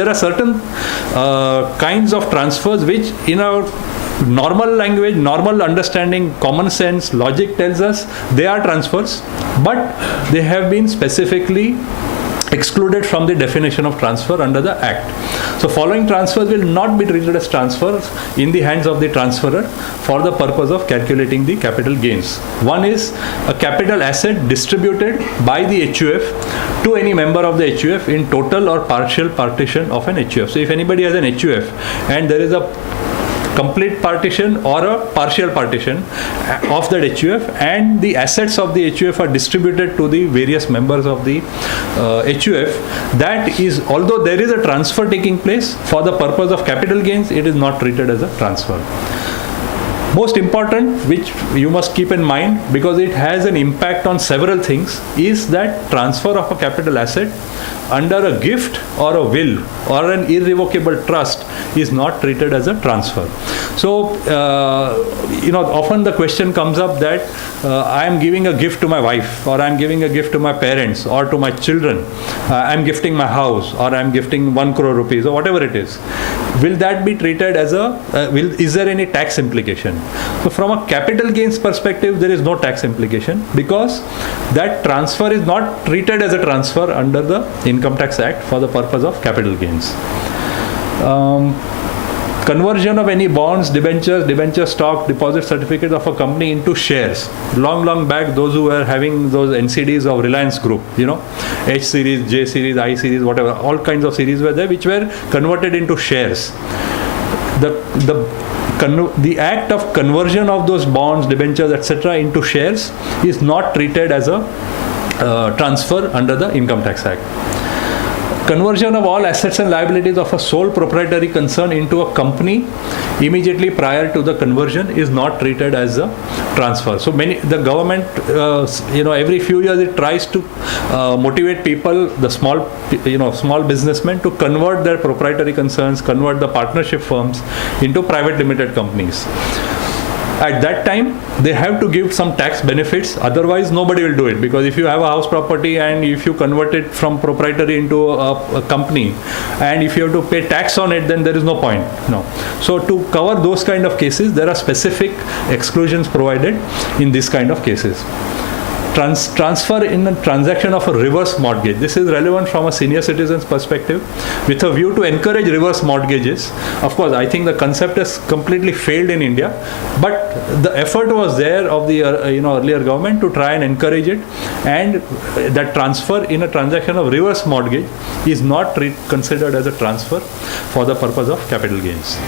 there are certain kinds of transfers which in our normal language, normal understanding, common sense, logic tells us they are transfers, but they have been specifically excluded from the definition of transfer under the Act. So following transfers will not be treated as transfers in the hands of the transferor for the purpose of calculating the capital gains. One is a capital asset distributed by the HUF to any member of the HUF in total or partial partition of an HUF. So if anybody has an HUF and there is a complete partition or a partial partition of that HUF, and the assets of the HUF are distributed to the various members of the HUF, that is, although there is a transfer taking place for the purpose of capital gains, it is not treated as a transfer. Most important, which you must keep in mind because it has an impact on several things, is that transfer of a capital asset under a gift or a will or an irrevocable trust is not treated as a transfer. So, often the question comes up that I am giving a gift to my wife, or I am giving a gift to my parents or to my children. I am gifting my house, or I am gifting 1 crore rupees, or whatever it is. Will that be treated as is there any tax implication? So from a capital gains perspective, there is no tax implication because that transfer is not treated as a transfer under the Income Tax Act for the purpose of capital gains. Conversion of any bonds, debenture stock, deposit certificate of a company into shares. Long back, those who were having those NCDs of Reliance Group, H series, J series, I series, whatever, all kinds of series were there which were converted into shares. The act of conversion of those bonds, debentures, etc. into shares is not treated as a transfer under the Income Tax Act. Conversion of all assets and liabilities of a sole proprietary concern into a company immediately prior to the conversion is not treated as a transfer. So the government, every few years it tries to motivate people, the small businessmen, to convert their proprietary concerns, convert the partnership firms into private limited companies. At that time, they have to give some tax benefits. Otherwise, nobody will do it, because if you have a house property and if you convert it from proprietary into a company, and if you have to pay tax on it, then there is no point. No. So to cover those kind of cases, there are specific exclusions provided in this kind of cases. Transfer in a transaction of a reverse mortgage. This is relevant from a senior citizen's perspective with a view to encourage reverse mortgages. Of course, I think the concept has completely failed in India, but the effort was there of the earlier government to try and encourage it, and that transfer in a transaction of reverse mortgage is not considered as a transfer for the purpose of capital gains.